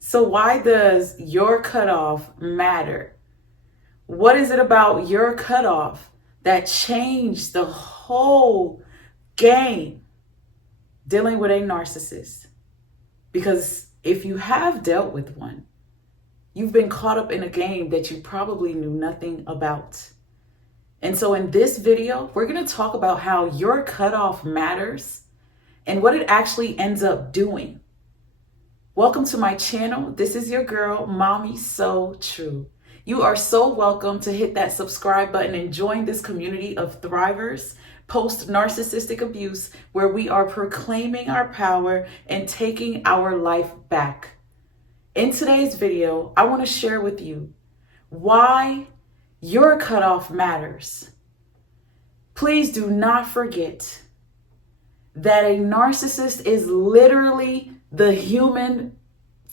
So why does your cutoff matter? What is it about your cutoff that changed the whole game dealing with a narcissist? Because if you have dealt with one, you've been caught up in a game that you probably knew nothing about. And so in this video, we're going to talk about how your cutoff matters and what it actually ends up doing. Welcome to my channel. This is your girl, MamiSoTrue. You are so welcome to hit that subscribe button and join this community of thrivers post narcissistic abuse, where we are proclaiming our power and taking our life back. In today's video, I want to share with you why your cutoff matters. Please do not forget that a narcissist is literally the human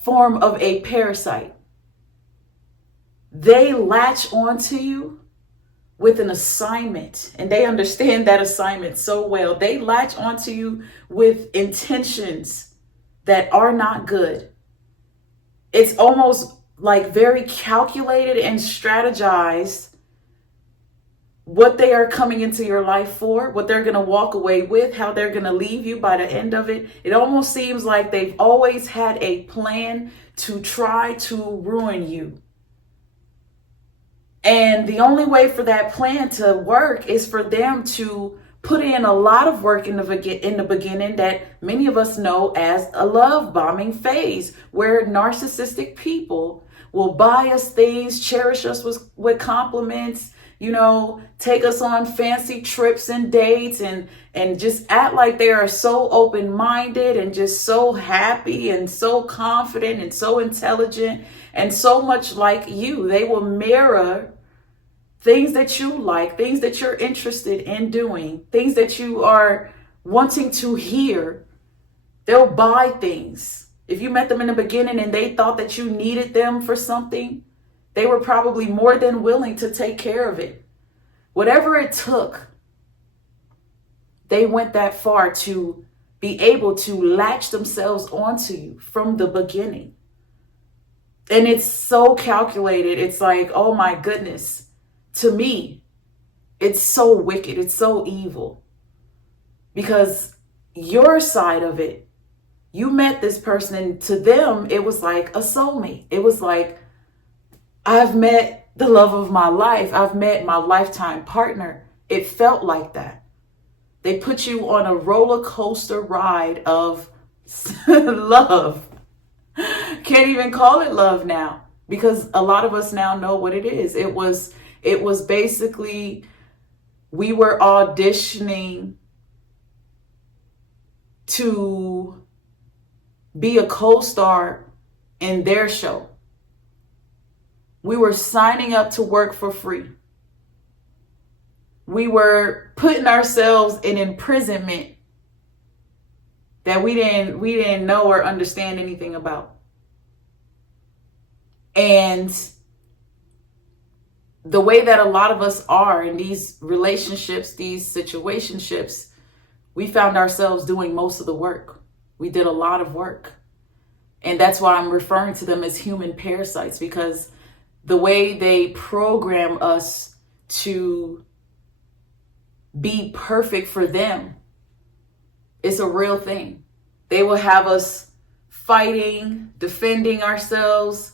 form of a parasite. They latch onto you with an assignment, and they understand that assignment so well. They latch onto you with intentions that are not good. It's almost like very calculated and strategized what they are coming into your life for, what they're going to walk away with, how they're going to leave you by the end of it. It almost seems like they've always had a plan to try to ruin you. And the only way for that plan to work is for them to put in a lot of work in the beginning that many of us know as a love bombing phase, where narcissistic people will buy us things, cherish us with compliments, take us on fancy trips and dates, and just act like they are so open-minded and just so happy and so confident and so intelligent and so much like you. They will mirror things that you like, things that you're interested in doing, things that you are wanting to hear. They'll buy things. If you met them in the beginning and they thought that you needed them for something, they were probably more than willing to take care of it. Whatever it took, they went that far to be able to latch themselves onto you from the beginning. And it's so calculated. It's like, oh my goodness. To me, it's so wicked. It's so evil. Because your side of it, you met this person, and to them, it was like a soulmate. It was like, I've met the love of my life. I've met my lifetime partner. It felt like that. They put you on a roller coaster ride of love. Can't even call it love now, because a lot of us now know what it is. It was basically, we were auditioning to be a co-star in their show. We were signing up to work for free. We were putting ourselves in imprisonment that we didn't know or understand anything about. And the way that a lot of us are in these relationships, these situationships, we found ourselves doing most of the work. We did a lot of work. And that's why I'm referring to them as human parasites, because the way they program us to be perfect for them is a real thing. They will have us fighting, defending ourselves,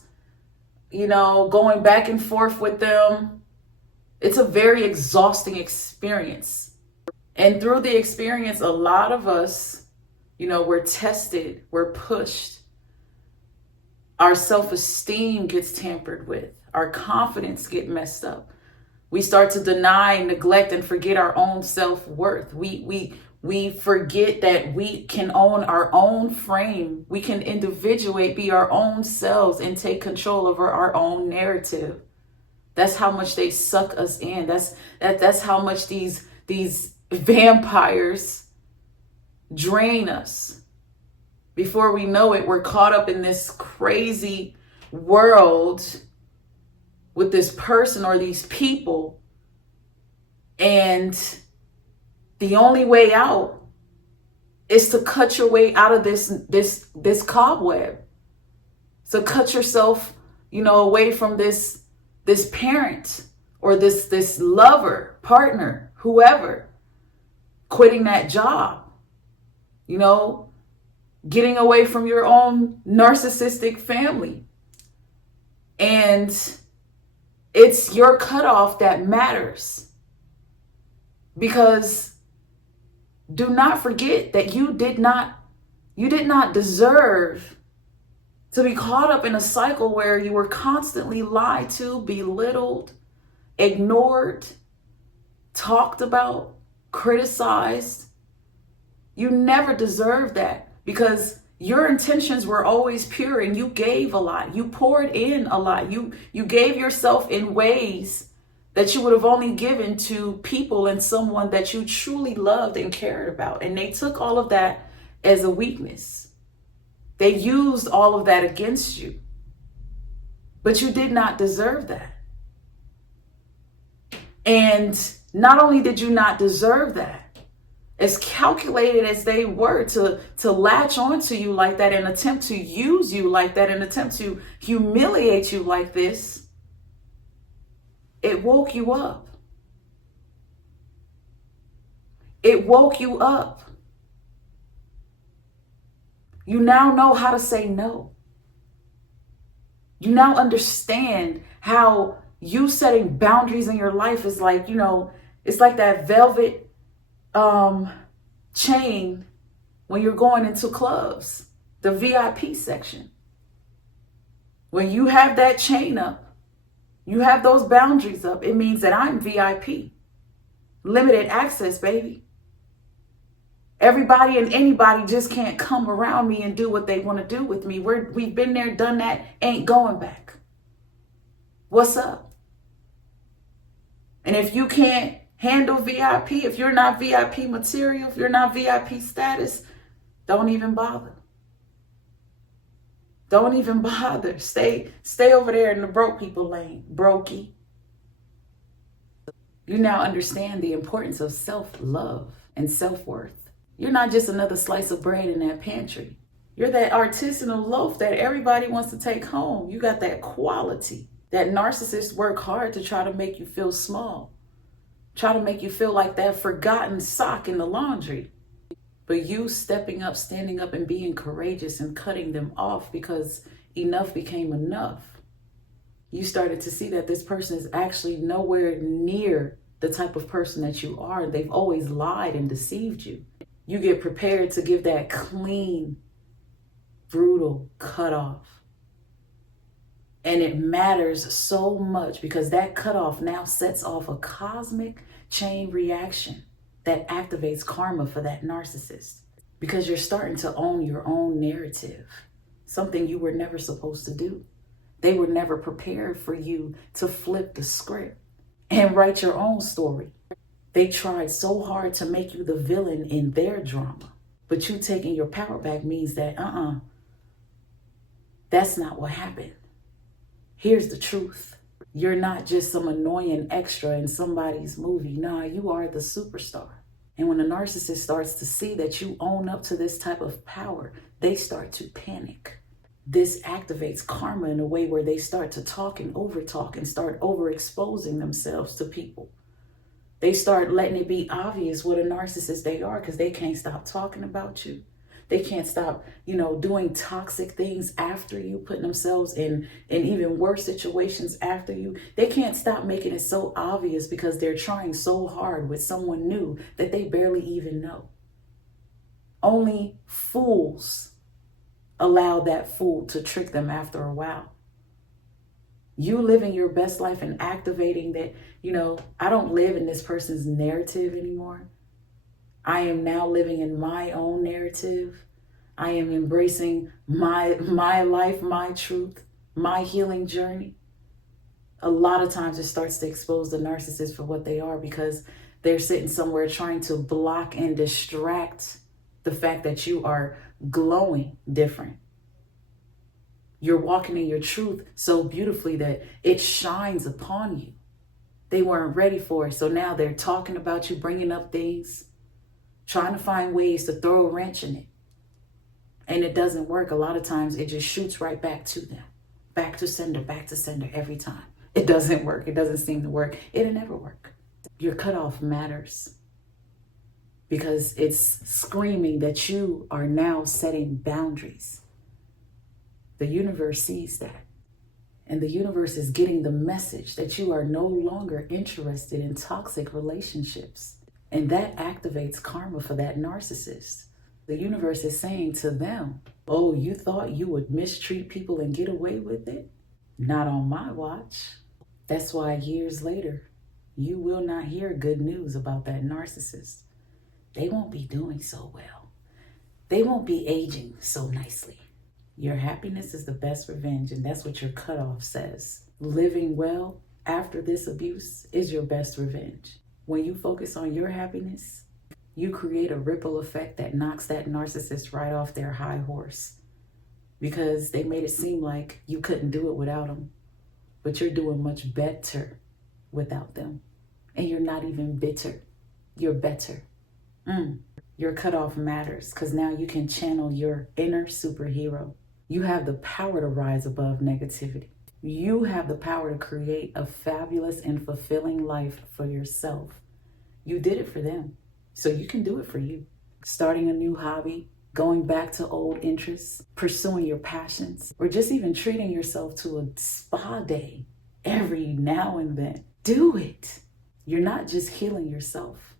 going back and forth with them. It's a very exhausting experience. And through the experience, a lot of us, we're tested, we're pushed. Our self-esteem gets tampered with. Our confidence gets messed up. We start to deny, neglect, and forget our own self-worth. We forget that we can own our own frame. We can individuate, be our own selves, and take control over our own narrative. That's how much they suck us in. That's how much these vampires drain us. Before we know it, we're caught up in this crazy world with this person or these people, and the only way out is to cut your way out of this cobweb. So cut yourself, away from this parent or this lover, partner, whoever, quitting that job, getting away from your own narcissistic family. And it's your cutoff that matters. Because do not forget that you did not deserve to be caught up in a cycle where you were constantly lied to, belittled, ignored, talked about, criticized. You never deserved that, because your intentions were always pure and you gave a lot. You poured in a lot. You gave yourself in ways that you would have only given to people and someone that you truly loved and cared about. And they took all of that as a weakness. They used all of that against you. But you did not deserve that. And not only did you not deserve that, as calculated as they were to latch onto you like that and attempt to use you like that and attempt to humiliate you like this, it woke you up. It woke you up. You now know how to say no. You now understand how you setting boundaries in your life is like, it's like that velvet chain when you're going into clubs, the VIP section. When you have that chain up, you have those boundaries up, it means that I'm VIP. Limited access, baby. Everybody and anybody just can't come around me and do what they want to do with me. We've been there, done that, ain't going back. What's up? And if you can't handle VIP, if you're not VIP material, if you're not VIP status, don't even bother. Don't even bother. Stay over there in the broke people lane, brokey. You now understand the importance of self-love and self-worth. You're not just another slice of bread in that pantry. You're that artisanal loaf that everybody wants to take home. You got that quality. That narcissists work hard to try to make you feel small. Try to make you feel like that forgotten sock in the laundry. But you stepping up, standing up, and being courageous and cutting them off because enough became enough. You started to see that this person is actually nowhere near the type of person that you are. They've always lied and deceived you. You get prepared to give that clean, brutal cutoff. And it matters so much because that cutoff now sets off a cosmic chain reaction that activates karma for that narcissist. Because you're starting to own your own narrative, something you were never supposed to do. They were never prepared for you to flip the script and write your own story. They tried so hard to make you the villain in their drama. But you taking your power back means that, that's not what happened. Here's the truth. You're not just some annoying extra in somebody's movie. Nah, you are the superstar. And when a narcissist starts to see that you own up to this type of power, they start to panic. This activates karma in a way where they start to talk and overtalk and start overexposing themselves to people. They start letting it be obvious what a narcissist they are because they can't stop talking about you. They can't stop, doing toxic things after you, putting themselves in even worse situations after you. They can't stop making it so obvious because they're trying so hard with someone new that they barely even know. Only fools allow that fool to trick them after a while. You living your best life and activating that, I don't live in this person's narrative anymore. I am now living in my own narrative. I am embracing my life, my truth, my healing journey. A lot of times it starts to expose the narcissist for what they are because they're sitting somewhere trying to block and distract the fact that you are glowing different. You're walking in your truth so beautifully that it shines upon you. They weren't ready for it. So now they're talking about you, bringing up things, trying to find ways to throw a wrench in it. and it doesn't work, a lot of times it just shoots right back to them. Back to sender every time. It doesn't work. It doesn't seem to work. It'll never work. Your cutoff matters because it's screaming that you are now setting boundaries. The universe sees that. And the universe is getting the message that you are no longer interested in toxic relationships. And that activates karma for that narcissist. The universe is saying to them, oh, you thought you would mistreat people and get away with it? Not on my watch. That's why years later, you will not hear good news about that narcissist. They won't be doing so well. They won't be aging so nicely. Your happiness is the best revenge, and that's what your cutoff says. Living well after this abuse is your best revenge. When you focus on your happiness, you create a ripple effect that knocks that narcissist right off their high horse because they made it seem like you couldn't do it without them, but you're doing much better without them. And you're not even bitter. You're better. Your cutoff matters because now you can channel your inner superhero. You have the power to rise above negativity. You have the power to create a fabulous and fulfilling life for yourself. You did it for them, so you can do it for you. Starting a new hobby, going back to old interests, pursuing your passions, or just even treating yourself to a spa day every now and then. Do it. You're not just healing yourself.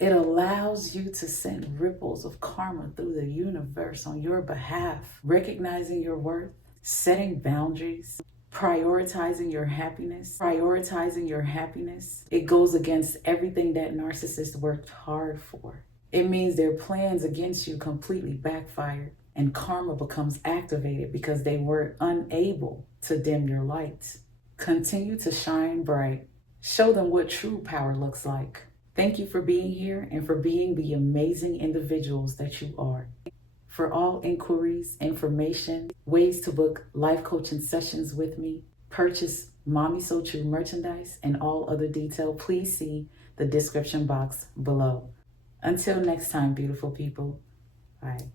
It allows you to send ripples of karma through the universe on your behalf, recognizing your worth, setting boundaries, prioritizing your happiness. It goes against everything that narcissist worked hard for. It means their plans against you completely backfired, and karma becomes activated because they were unable to dim your light. Continue to shine bright. Show them what true power looks like. Thank you for being here and for being the amazing individuals that you are. For all inquiries, information, ways to book life coaching sessions with me, purchase MamiSoTrue merchandise, and all other detail, please see the description box below. Until next time, beautiful people. Bye.